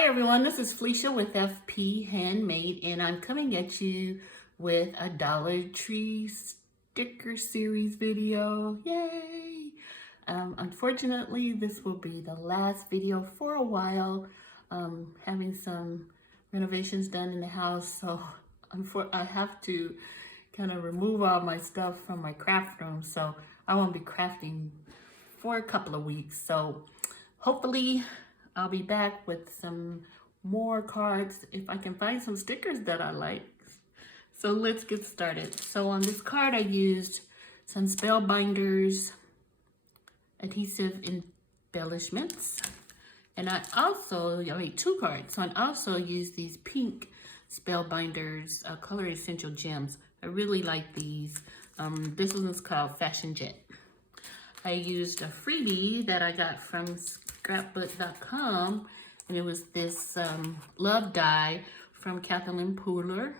Hi everyone, this is Felicia with FP Handmade, and I'm coming at you with a Dollar Tree sticker series video. Yay! Unfortunately, this will be the last video for a while. Having some renovations done in the house, so I have to kind of remove all my stuff from my craft room, so I won't be crafting for a couple of weeks. So hopefully I'll be back with some more cards if I can find some stickers that I like. So let's get started. So on this card I used some Spellbinders adhesive embellishments, and I made two cards. So I also used these pink Spellbinders Color Essential Gems. I really like these. This one's called Fashion Jet. I used a freebie that I got from scrapbook.com, and it was this love die from Kathleen Pooler.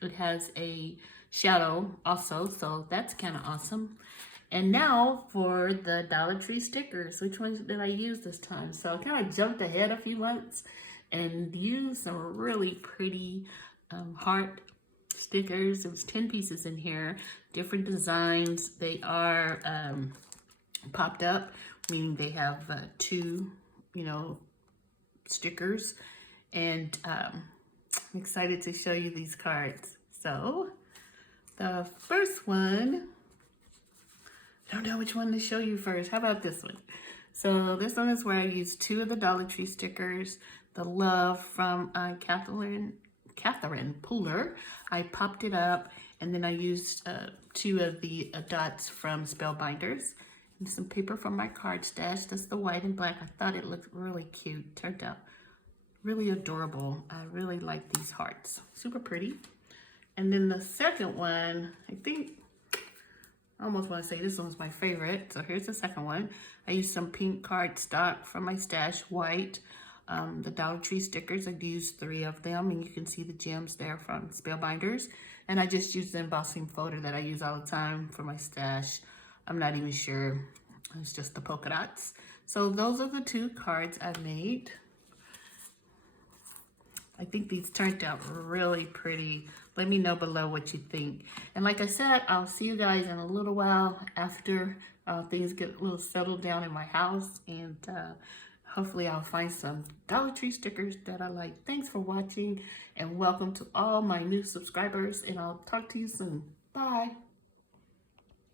It has a shadow also, so that's kind of awesome. And now for the Dollar Tree stickers. Which ones did I use this time? So I kind of jumped ahead a few months and used some really pretty heart stickers. It was 10 pieces in here, different designs. They are popped up, meaning they have two, stickers, and I'm excited to show you these cards. So the first one, I don't know which one to show you first. How about this one? So this one is where I used two of the Dollar Tree stickers, the love from Kathleen Pooler. I popped it up, and then I used two of the dots from Spellbinders. Some paper from my card stash. That's the white and black. I thought it looked really cute. Turned out really adorable. I really like these hearts. Super pretty. And then the second one, I almost want to say this one's my favorite. So here's the second one. I used some pink cardstock from my stash, white. The Dollar Tree stickers, I used 3 of them, and you can see the gems there from Spellbinders. And I just used the embossing folder that I use all the time for my stash. I'm not even sure. It's just the polka dots. So those are the 2 cards I made. I think these turned out really pretty. Let me know below what you think. And like I said, I'll see you guys in a little while after things get a little settled down in my house. And hopefully I'll find some Dollar Tree stickers that I like. Thanks for watching, and welcome to all my new subscribers. And I'll talk to you soon. Bye.